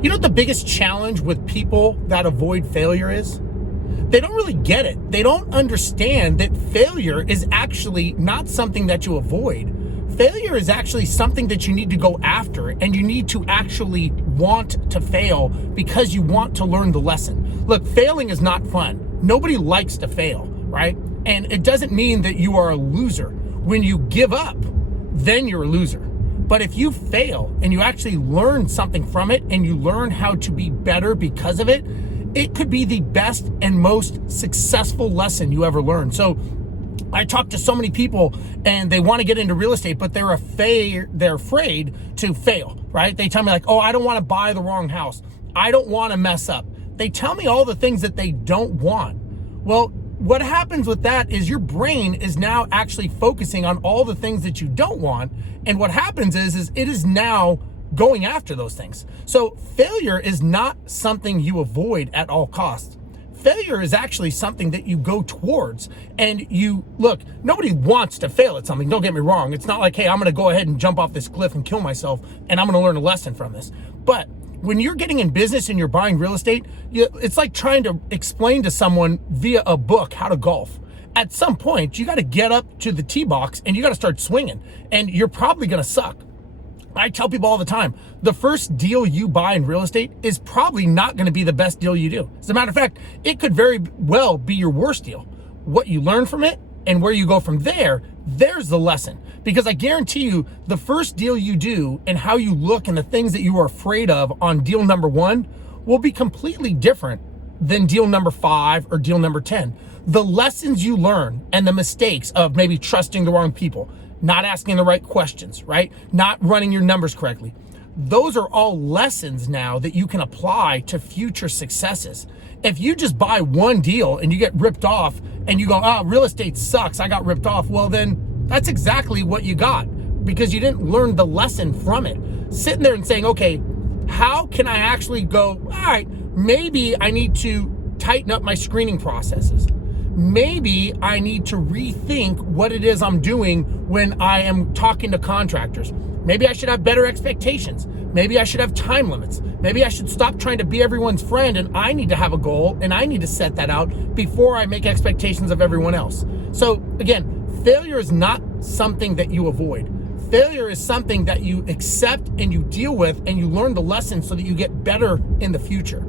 You know what the biggest challenge with people that avoid failure is? They don't really get it. They don't understand that failure is actually not something that you avoid. Failure is actually something that you need to go after, and you need to actually want to fail because you want to learn the lesson. Look, failing is not fun. Nobody likes to fail, right? And it doesn't mean that you are a loser. When you give up, then you're a loser. But if you fail and you actually learn something from it and you learn how to be better because of it, it could be the best and most successful lesson you ever learned. So I talk to so many people and they want to get into real estate, but they're afraid to fail, right? They tell me like, oh, I don't want to buy the wrong house. I don't want to mess up. They tell me all the things that they don't want. Well, what happens with that is your brain is now actually focusing on all the things that you don't want. And what happens is it is now going after those things. So failure is not something you avoid at all costs. Failure is actually something that you go towards. And look, nobody wants to fail at something. Don't get me wrong. It's not like, hey, I'm going to go ahead and jump off this cliff and kill myself and I'm going to learn a lesson from this. But when you're getting in business and you're buying real estate, it's like trying to explain to someone via a book how to golf. At some point, you got to get up to the tee box and you got to start swinging, and you're probably going to suck. I tell people all the time, the first deal you buy in real estate is probably not going to be the best deal you do. As a matter of fact, it could very well be your worst deal. What you learn from it and where you go from there, there's the lesson. Because I guarantee you, the first deal you do and how you look and the things that you are afraid of on deal number 1 will be completely different than deal number 5 or deal number 10. The lessons you learn and the mistakes of maybe trusting the wrong people, not asking the right questions, right? Not running your numbers correctly. Those are all lessons now that you can apply to future successes. If you just buy one deal and you get ripped off and you go, oh, real estate sucks, I got ripped off. Well, then that's exactly what you got, because you didn't learn the lesson from it. Sitting there and saying, okay, how can I actually go, all right, maybe I need to tighten up my screening processes. Maybe I need to rethink what it is I'm doing when I am talking to contractors. Maybe I should have better expectations. Maybe I should have time limits. Maybe I should stop trying to be everyone's friend, and I need to have a goal and I need to set that out before I make expectations of everyone else. So again, failure is not something that you avoid. Failure is something that you accept and you deal with and you learn the lesson so that you get better in the future.